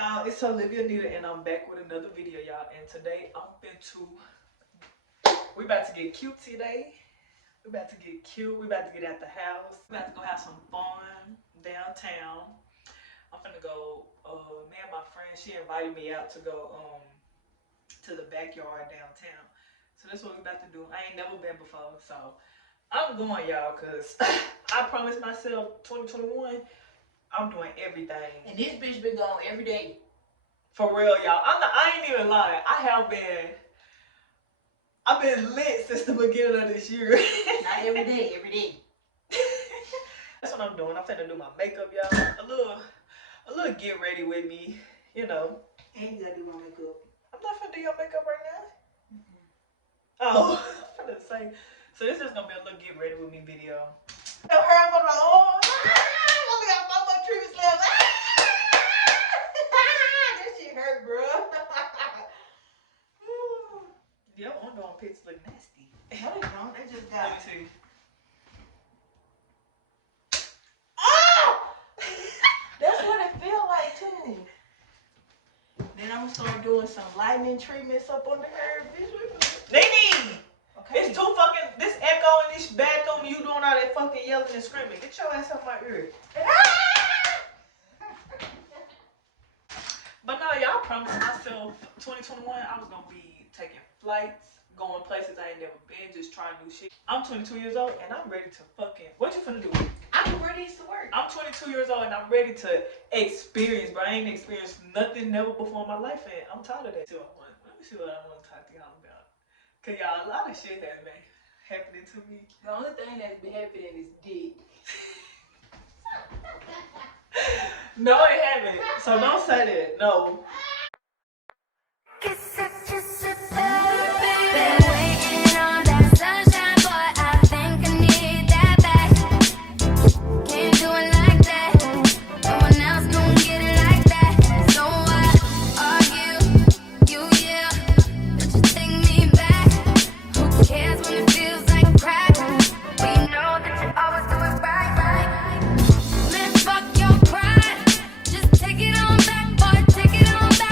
y'all, it's Olivia Nita and I'm back with another video, y'all. And today we about to get cute today. We about to get cute. We about to get out the house. We about to go have some fun downtown. I'm finna go, me and my friend, she invited me out to go to the backyard downtown. So that's what we about to do. I ain't never been before, so I'm going, y'all, cause I promised myself 2021, I'm doing everything. And this bitch been going every day. For real, y'all. I ain't even lying. I've been lit since the beginning of this year. Not every day, every day. That's what I'm doing. I'm finna do my makeup, y'all. A little get ready with me, you know. And you gotta do my makeup. I'm not finna do your makeup right now. Oh, I'm finna say. So this is gonna be a little get ready with me video. I heard from my arm. Only got 5 more treatments left. That shit hurt, bro. Your underarm pits look nasty. No, they don't. They just got. Let me see. Oh! That's what it feel like too. Then I'm gonna start doing some lightning treatments up on the hair, bitch. Nene! Okay. It's too fucking, this echo in this bathroom, you doing all that fucking yelling and screaming. Get your ass out my ear. But no, y'all promised myself 2021 I was gonna be taking flights, going places I ain't never been, just trying new shit. I'm 22 years old and I'm ready to fucking, what you finna do? I'm ready to work. I'm 22 years old and I'm ready to experience, but I ain't experienced nothing never before in my life and I'm tired of that. Let me see what I want to talk to y'all about. Cause y'all, a lot of shit has been happening to me. The only thing that's been happening is dick. No, it haven't. So don't say that. No. Take it on back, boy, take it on back.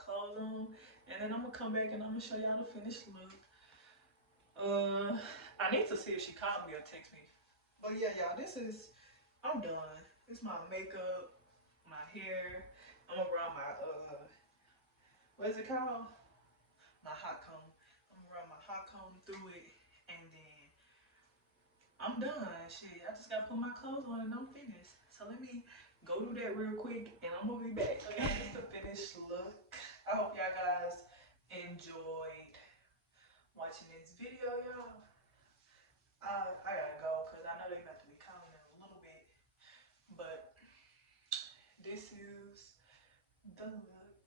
clothes on, and then I'm gonna come back and I'm gonna show y'all the finished look. I need to see if she called me or text me. But yeah, y'all, I'm done. It's my makeup, my hair. I'm gonna run my what is it called? My hot comb. I'm gonna run my hot comb through it, and then I'm done. Shit, I just gotta put my clothes on and I'm finished. So let me go do that real quick, and I'm gonna be back. So y'all, this is the finished look. I hope y'all guys enjoyed watching this video, y'all. I gotta go because I know they about to be calling in a little bit, but this is the look,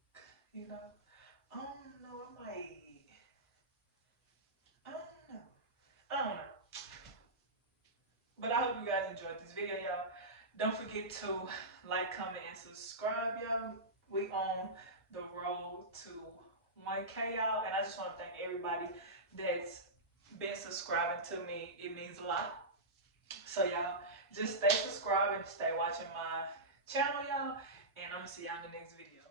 you know. I don't know, I don't know. I don't know. But I hope you guys enjoyed this video, y'all. Don't forget to like, comment, and subscribe, y'all. We on the road to 1K, y'all. And I just want to thank everybody that's been subscribing to me. It means a lot. So, y'all, just stay subscribed and stay watching my channel, y'all. And I'm going to see y'all in the next video.